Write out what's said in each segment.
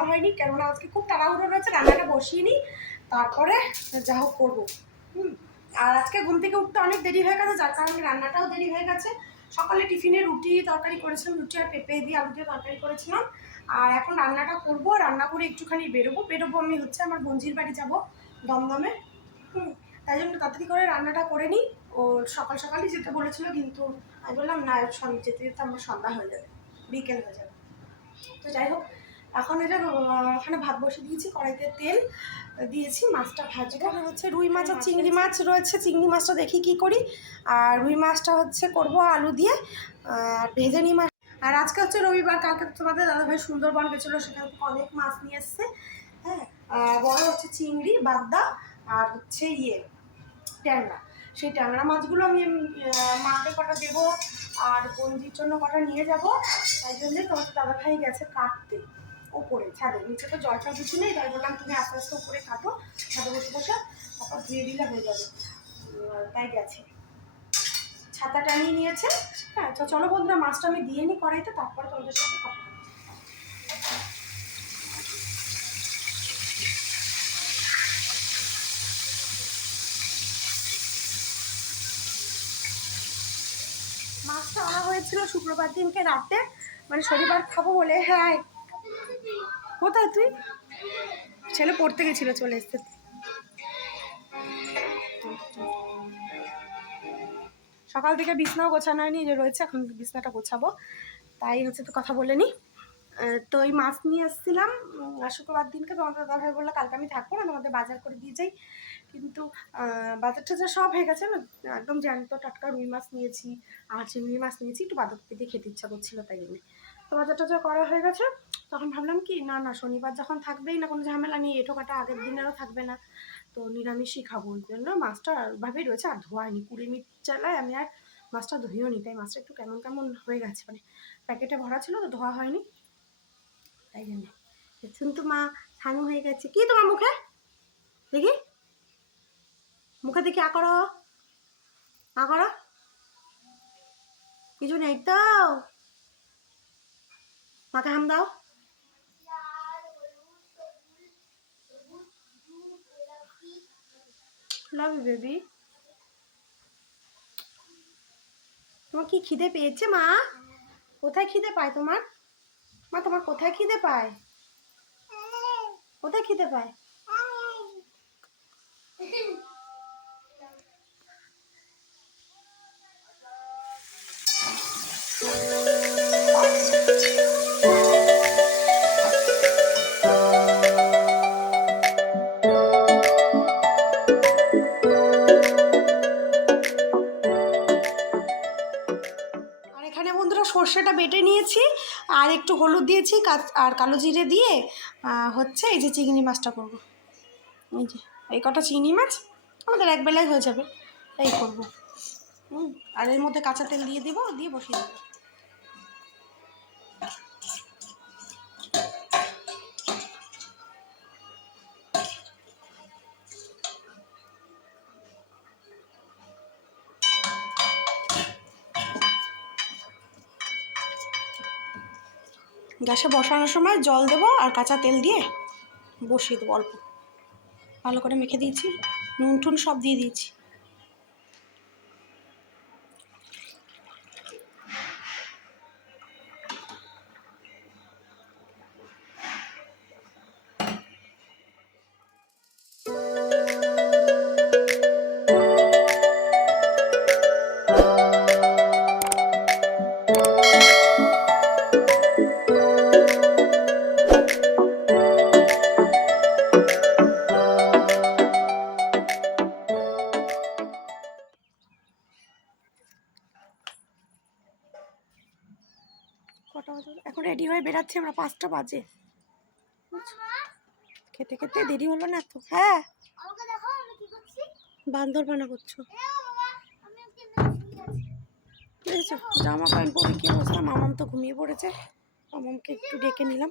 দেওয়া হয়নি, কেননা আজকে খুব তাড়াহুড়ো রয়েছে, রান্নাটা বসিয়ে নিই তারপরে যা হোক করবো। আর আজকে ঘুম থেকে উঠতে অনেক দেরি হয়ে গেছে, যার কারণে রান্নাটাও দেরি হয়ে গেছে। সকালে টিফিনে রুটি তরকারি করেছিলাম, রুটি আর পেঁপে দিয়ে আলু দিয়ে তরকারি করেছিলাম। আর এখন রান্নাটা করবো, রান্না করে একটুখানি বেরোবো আমি হচ্ছে আমার বোনঝির বাড়ি যাবো দমদমে। তাই জন্য তাড়াতাড়ি করে রান্নাটা করে নিই। ও সকাল সকালই যেতে বলেছিল, কিন্তু আমি বললাম না, যেতে যেতে আমার সন্ধ্যা হয়ে যাবে, বিকেল হয়ে যাবে। তো যাই হোক, এখন এটা ওখানে ভাত বসে দিয়েছি, কড়াইতে তেল দিয়েছি, মাছটা ভাজবো। এখানে হচ্ছে রুই মাছ আর চিংড়ি মাছ রয়েছে, চিংড়ি মাছটা দেখি কি করি, আর রুই মাছটা হচ্ছে করব আলু দিয়ে ভেজে নিই মাছ। আর আজকে হচ্ছে রবিবার, কালকে তোমাদের দাদাভাই সুন্দরবন গেছিলো, সেখান থেকে অনেক মাছ নিয়ে এসছে। হ্যাঁ, বড় হচ্ছে চিংড়ি, বাগদা, আর হচ্ছে ট্যাংরা। সেই ট্যাংরা মাছগুলো আমি মাকে কটা দেবো, আর বন্দির জন্য কটা নিয়ে যাব। তাই জন্যে তোমাদের দাদাভাই গেছে কাটতে ওপরে ছাদে, নিচে তো জলটা কিছু নেই, তাই বললাম তুমি আস্তে আস্তে উপরে কাটো, ছাদে বসে বসে, তারপর ধুয়ে দিলে হয়ে যাবে। তাই গেছে, ছাতা টানিয়ে নিয়েছে। হ্যাঁ, তো চলো বন্ধুরা, মাছটা আমি দিয়ে নিই কড়াইতে, তারপরে তোমাদের সাথে কথা। মাছটা আনা হয়েছিল শুক্রবার দিনকে রাতে, মানে শনিবার খাবো বলে। হ্যাঁ, কোথায় তুই? ছেলে পড়তে গেছিল, চলে এসছে। সকাল থেকে বিছনাও গোছানো হয়নি, যে রয়েছে, এখন বিছনাটা গোছাবো, তাই হচ্ছে তো কথা বলে নি। তো এই মাছ নিয়ে এসেছিলাম শুক্রবার দিনকে, তোমাদের দাদাভাই বললো কালকে আমি থাকবো না, তোমাদের বাজার করে দিয়ে যাই। কিন্তু বাজার টাজার সব হয়ে গেছে না, একদম জ্যান্ত টাটকা রুই মাছ নিয়েছি আর চিংড়ি মাছ নিয়েছি, একটু বাঁধাকপি দিয়ে খেতে ইচ্ছা করছিলো, তাই জন্য তো বাজার টাজার করা হয়ে গেছে। তখন ভাবলাম কি, না না, শনিবার যখন থাকবেই না, কোনো ঝামেলা নেই, এঁটো কাটা আগের দিনেরও থাকবে না, তো নিরামিষই খাবো। ওই জন্য মাছটা ওইভাবেই রয়েছে, আর ধোয়া হয়নি, কুড়ি মিনিট চালায় আমি আর মাছটা ধুয়েও নি, তাই মাছটা একটু কেমন কেমন হয়ে গেছে, মানে প্যাকেটে ভরা ছিল তো, ধোয়া হয়নি, তাই জন্য। দেখুন তো মা ছানু হয়ে গেছে। কি তোমার মুখে দেখি, মুখে দেখি, করো করো, কিছু নেই তো, মাকে হাম দাও। Love you baby. তোমার কি খিদে পেয়েছে মা? কোথায় খিদে পায় তোমার? মা তোমার কোথায় খিদে পায়? কোথায় খিদে পায়? সর্ষেটা বেটে নিয়েছি, আর একটু হলুদ দিয়েছি, আর কালো জিরে দিয়ে হচ্ছে এই যে চিংড়ি মাছটা করবো। এই যে এই কটা চিংড়ি মাছ আমাদের এক বেলায় হয়ে যাবে, তাই করবো। আর এর মধ্যে কাঁচা তেল দিয়ে দিব, দিয়ে বসিয়ে দেবো। গ্যাসে বসানোর সময় জল দেবো, আর কাঁচা তেল দিয়ে বসিয়ে দেবো, অল্প ভালো করে মেখে দিয়েছি, নুন টুন সব দিয়ে দিয়েছি। কটা বাজে? এখন রেডি হয়ে বেরাচ্ছি আমরা, 5টা বাজে। খেতে খেতে দেরি হলো না তো? হ্যাঁ, বান্দর বানা করছো, বুঝেছো? জামা প্যান্ট পরে কি অবস্থা, মামাম তো ঘুমিয়ে পড়েছে, মামামকে একটু ডেকে নিলাম।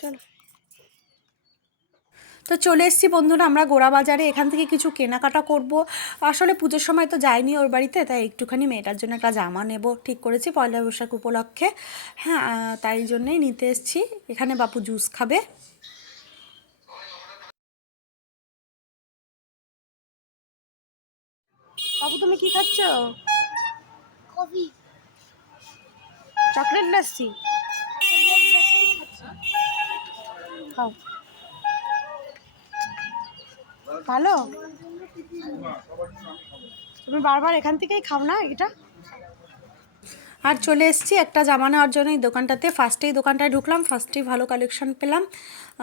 চলো, তো তো চলে এসেছি বন্ধুরা আমরা গোড়া বাজারে, এখান থেকে কিছু কেনাকাটা করব। আসলে পুজোর সময় তো যাইনি ওর বাড়িতে, তাই একটুখানি মেয়েটার জন্য একটা জামা নেব ঠিক করেছি পয়লা বৈশাখ উপলক্ষে। হ্যাঁ, তাই জন্যই নিতে এসেছি। এখানে বাপু জুস খাবে। বাবু তুমি কি খাচ্ছ? কফি। চকলেট লাসি খাও, ভালো। তুমি বারবার এখান থেকেই খাও না এটা। আর চলে এসেছি একটা জামা নেওয়ার জন্য এই দোকানটাতে। ফার্স্টেই দোকানটায় ঢুকলাম, ফার্স্টেই ভালো কালেকশন পেলাম।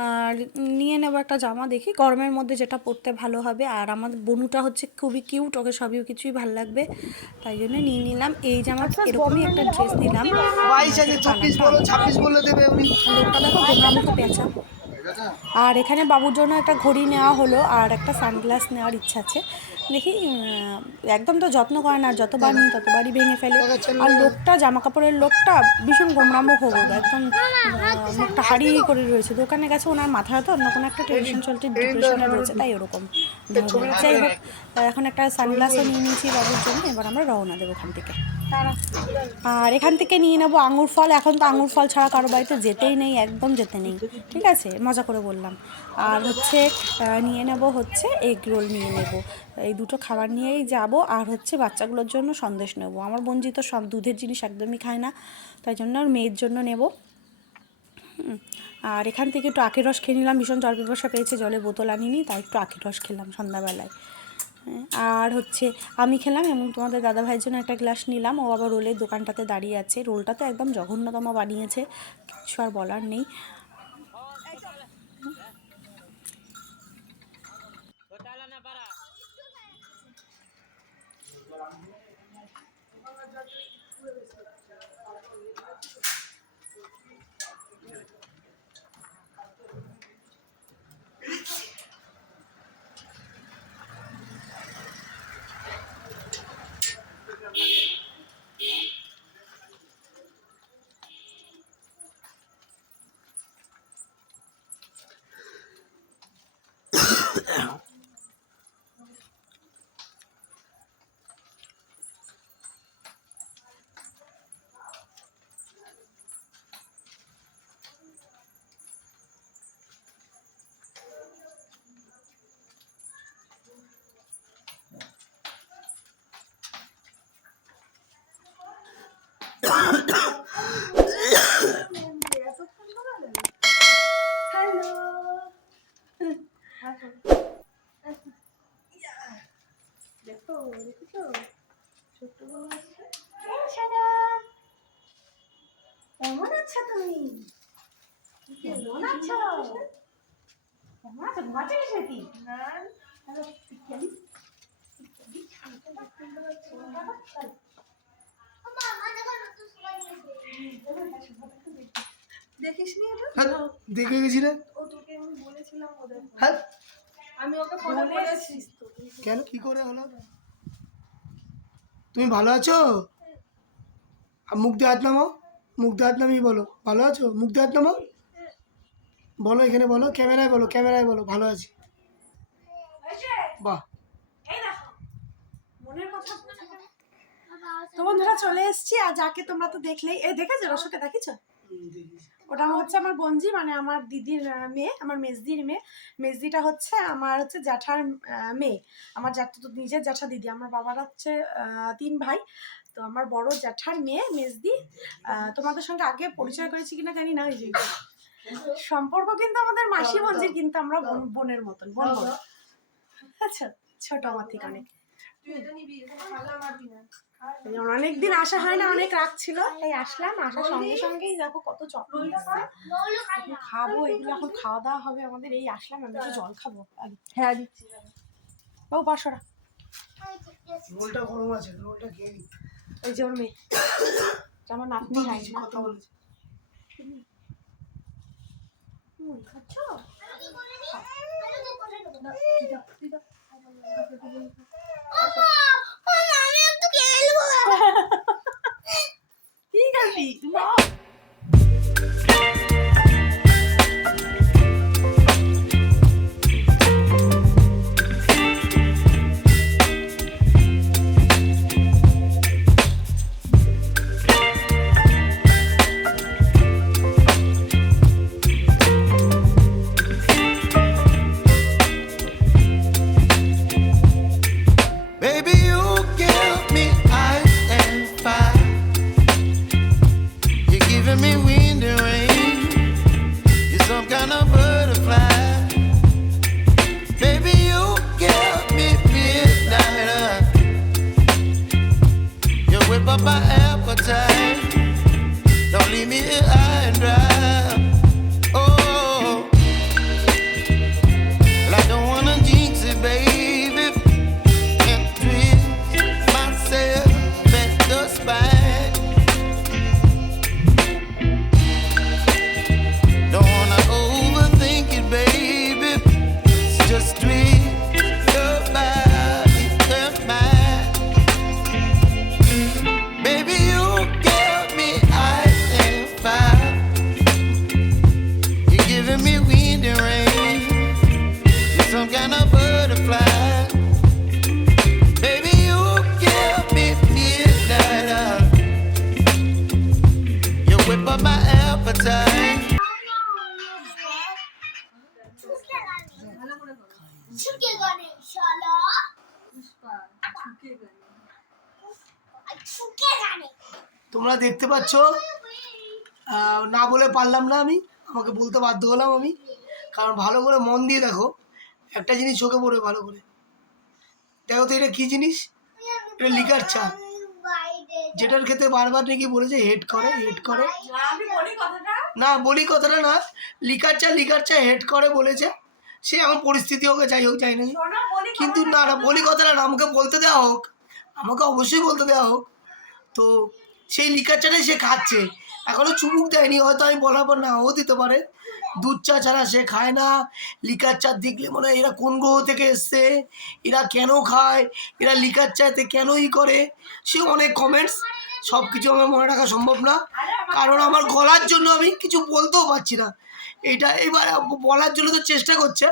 আর নিয়ে নেবো একটা জামা, দেখি গরমের মধ্যে যেটা পরতে ভালো হবে। আর আমার বনুটা হচ্ছে খুবই কিউট, ওকে সবই কিছুই ভালো লাগবে, তাই জন্য নিয়ে নিলাম এই জামাটা। এরকমই একটা ড্রেস নিলাম। লোকটা দেখো গোমরা মুখে পেঁচা। আর এখানে বাবুর জন্য একটা ঘড়ি নেওয়া হলো, আর একটা সানগ্লাস নেওয়ার ইচ্ছা আছে। দেখি, একদম তো যত্ন করে না, যতবার নিই ততবারই ভেঙে ফেলে। আর লোকটা, জামা কাপড়ের লোকটা ভীষণ গোমরামো হবো, একদম মুখটা হাড়ি করে রয়েছে। দোকানে গেছে, ওনার মাথায় তো অন্য কোনো একটা টেনশন চলছে, ডিপ্রেশনে রয়েছে, তাই ওরকম। যাই হোক, এখন একটা সানগ্লাসও নিয়ে নিয়েছি বাবুর জন্য। এবার আমরা রওনা দেবো ওখান থেকে। আর এখান থেকে নিয়ে নেবো আঙুর ফল। এখন তো আঙুর ফল ছাড়া কারো বাড়িতে যেতেই নেই, একদম যেতে নেই, ঠিক আছে, মজা করে বললাম। আর হচ্ছে নিয়ে নেব হচ্ছে এগ রোল নিয়ে নেব, এই দুটো খাবার নিয়েই যাব। আর হচ্ছে বাচ্চাগুলোর জন্য সন্দেশ নেব। আমার বোনজি তো সব দুধের জিনিস একদমই খায় না, তাই জন্য আর মেয়ের জন্য নেব। আর এখান থেকে একটু আখের রস খেয়ে নিলাম, ভীষণ জল পিপাসা পেয়েছে, জলের বোতল আনিনি, তাই একটু আখের রস খেলাম সন্ধ্যাবেলায়। আর হচ্ছে আমি খেলাম, এবং তোমাদের দাদাভাইয়ের জন্য একটা গ্লাস নিলাম। ও আবার রোলের দোকানটাতে দাঁড়িয়ে আছে। রোলটা তো একদম জঘন্যতম বানিয়েছে, কিছু আর বলার নেই। কেমন আছো তুমি? কেমন আছো? কেমন আছো? ঘুমাচ্ছে সেটি না? দেখিস নি এটা? দেখে গেছিলে? ও তোকে আমি বলেছিলাম ওদের। হ্যাঁ, আমি ওকে ফলো করেছিস তো। কেন, কি করে হলো? তুমি ভালো আছো? মুখ দিয়ে হাত নামাও, মুখ দিয়ে হাত নামিয়ে বলো ভালো আছো। মুখ দিয়ে হাত নামাও, বলো, এখানে বলো, ক্যামেরায় বলো, ক্যামেরায় বলো ভালো আছি। বাহ, মনের কথা। তো বন্ধুরা চলে এসেছি, আর যাকে তোমরা তো দেখলেই, এই দেখেছো রসকে দেখেছো? ওটা হচ্ছে আমার বোনজি, মানে আমার দিদির মেয়ে, আমার মেজদির মেয়ে। মেজদিটা হচ্ছে আমার হচ্ছে জ্যাঠার মেয়ে। আমার জ্যাঠা তো নিজের জ্যাঠা দিদি। আমার বাবারা হচ্ছে 3 ভাই, তো আমার বড় জ্যাঠার মেয়ে মেজদি। তোমাদের সঙ্গে আগে পরিচয় করেছি কিনা জানি না, ওই যে সম্পর্ক কিন্তু আমাদের মাসি বোনজির, কিন্তু আমরা বোনের মতন, বোন বোন। আচ্ছা, ছোট আমার থেকে অনেক। অনেকদিন আসা হয় না, অনেক রাগ ছিল, তাই আসলাম। আসার সঙ্গে সঙ্গেই দেখো কত চকলেট দিচ্ছে, খাবো এগুলো। এখন খাওয়া দাওয়া হবে আমাদের, এই আসলাম, আমি একটু জল খাবো। হ্যাঁ দিচ্ছি বাবু, 500 টাকা। রোলটা গরম আছে, রোলটা খেয়ে নি। ওই যে ওর মেয়ে, আমার নাতনি হয় না, কথা বলেছে। খাচ্ছো? ঠিক আছে। wind and rain. You're some kind of butterfly. Baby, you give me midnight. You whip up my appetite. Don't leave me here high and dry. Oh, well, I don't wanna jinx it, baby, and twist myself at the spine. Don't wanna overthink it, baby. It's just twist your body and mine. Baby, you give me ice and fire. You're giving me wind and rain. You're some kind of butterfly. Baby, you give me midnight. You whip up my appetite. ঝুঁকে গানে শালা ঝুঁকে গানে তোমরা দেখতে পাচ্ছ, না বলে পারলাম না, আমি আমাকে বলতে বাধ্য হলাম আমি, কারণ ভালো করে মন দিয়ে দেখো, একটা জিনিস চোখে পড়বে ভালো করে দেখো তো, এটা কি জিনিস? এটা লিকার চা, যেটার খেতে বারবার নাকি বলেছে হেড করে হেড করে। আমি বলি কথাটা, না বলি কথাটা না, লিকার চা হেড করে বলেছে। সে এখন পরিস্থিতি হোক যাই হোক যাই না, শোনো বলি কিন্তু না না বলি কথাটা না, আমাকে বলতে দেওয়া হোক, আমাকে অবশ্যই বলতে দেওয়া হোক। তো সেই লিকার চাটাই সে খাচ্ছে, এখনও চুমুক দেয়নি, হয়তো আমি বলার পর নাও দিতে পারে। দুধ চা ছাড়া সে খায় না। লিকার চা দেখলে মনে হয় এরা কোন গ্রহ থেকে এসছে, এরা কেন খায়, এরা লিকার চাতে কেনই করে, সে অনেক কমেন্টস, সব কিছু আমার মনে রাখা সম্ভব না, কারণ আমার গলার জন্য আমি কিছু বলতেও পারছি না। এটা এবার বলার জন্য তো চেষ্টা করছে,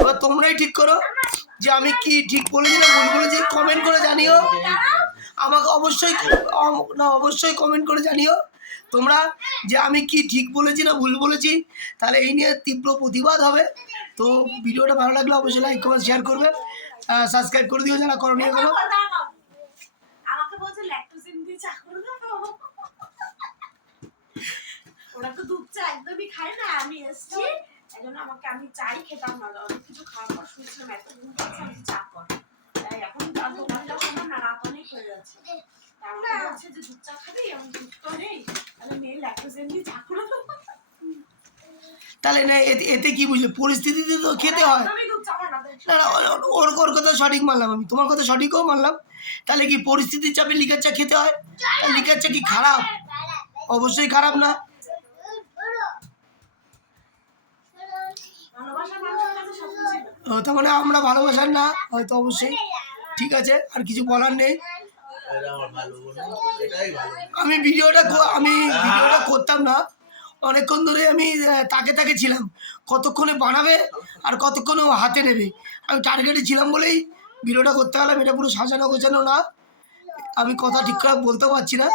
এবার তোমরাই ঠিক করো যে আমি কি ঠিক বলেছি না ভুল বলেছি, কমেন্ট করে জানিও আমাকে, অবশ্যই কমেন্ট করে জানিও তোমরা যে আমি কি ঠিক বলেছি না ভুল বলেছি, তাহলে এই নিয়ে তীব্র প্রতিবাদ হবে। তো ভিডিওটা ভালো লাগলে অবশ্যই লাইক কমেন্ট শেয়ার করবে, সাবস্ক্রাইব করে দিও যারা করণীয় করো। আমাকে বলছে ল্যাকটোজেন দিয়ে চা করে দেবো, ওরা তো দুধ চা একদমই খায় না। আমি এসছি এই জন্য আমি চাই খেতাম না, অনেক কিছু খাওয়ার পর শুনছিলাম এত ঘুম পাচ্ছে, আমি চা কর। তাই এখন আর দোকান যাবো না, রাত অনেক হয়ে যাচ্ছে। আমাকে বলছে যে দুধ চা খাবি, আমি দুধ তো নেই, তাহলে মেয়ে ল্যাকটোজেন দিয়ে চা করে দেবো। তাহলে না এতে কি বুঝলে, পরিস্থিতিতে তো খেতে হয়। আমি দুধ চা খাই না। না না ওর কথা সঠিক মানলাম আমি, তোমার কথা সঠিকও মানলাম। তাহলে কি পরিস্থিতির চাপে লিকার চা খেতে হয়? লিকার চা কি খারাপ? অবশ্যই খারাপ না। ভালোবাসার মানুষের কাছে সবকিছু না। তার মানে আমরা ভালোবাসার না হয়তো, অবশ্যই ঠিক আছে, আর কিছু বলার নেই। আমি ভিডিওটা করতাম না, অনেকক্ষণ ধরে আমি তাকে ছিলাম, কতক্ষণে বানাবে আর কতক্ষণে ও হাতে নেবে, আমি টার্গেটে ছিলাম বলেই ভিডিওটা করতে গেলাম। এটা পুরো সাজানো গোছানো না, আমি কথা ঠিক করে বলতেও পারছি না।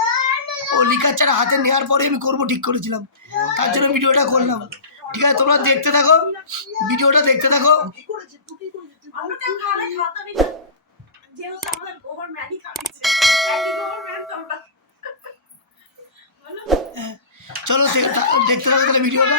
ও লিকার চাটা হাতে নেওয়ার পরে আমি করবো ঠিক করেছিলাম, তার জন্য ভিডিওটা করলাম। ঠিক আছে, তোমরা দেখতে থাকো, ভিডিওটা দেখতে থাকো। আমরা তো খাওয়ালে খাওয়াতামই না, যেহেতু আমাদের গভর্নমেন্টই খাওয়াচ্ছে, একই গভর্নমেন্ট তো আমরা। চলো দেখতে থাকো তাহলে ভিডিওটা।